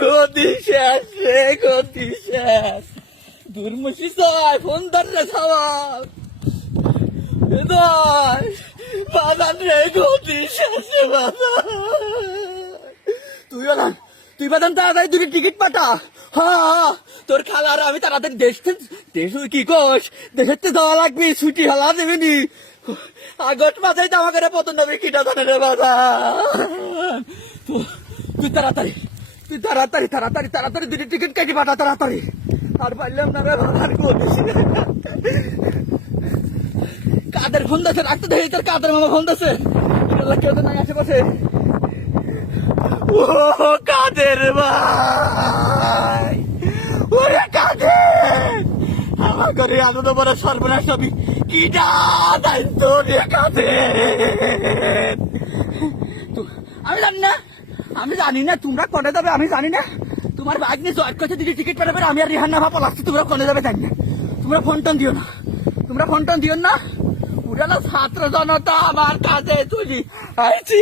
গতি শেষ রে, গতি শেষ। দুর্মুষি চাই ফোন ধরে সবাই বাজান রে, গতি শেষ রে বাজান। তুই বাজান তাড়াতাড়ি দুটো টিকিট পাঠা। হ্যাঁ, তোর খালার আমি তাড়াতাড়ি দেশ কি কোষ, দেশের যাওয়া লাগবে, ছুটি হলা দেবেনি। আগস্ট মাসে জামা করে পতন হবে কিটা জানে রে বাজান। তুই তাড়াতাড়ি দুটো টিকিট কেটে পাঠা তাড়াতাড়ি। আর পারলাম না রে বাজান, কাদের ফোন দিচ্ছে, রাখতে দেখি তোর কাদের মামা ফোন দিচ্ছে। কেউ তো নাই আশেপাশে। ও কাদের ভাই, ওরে কাদের, আমার ঘরে আনন্দ বড় সর্বনাশ হবি কিটা দায়িত্ব রে কাদের। আমি জানি না তোমরা কনে যাবে, আমি জানি না। তোমার বাইক নিয়ে জয়েন করছে, দিদি টিকিট পেতে পারে, আমি আর রিহান না পলাচ্ছি। তোমরা কনে যাবে জানি না। তোমরা ফোন টোন দিও না। পুরানো ছাত্র জনতা আমার কাছে তুলি আইছি।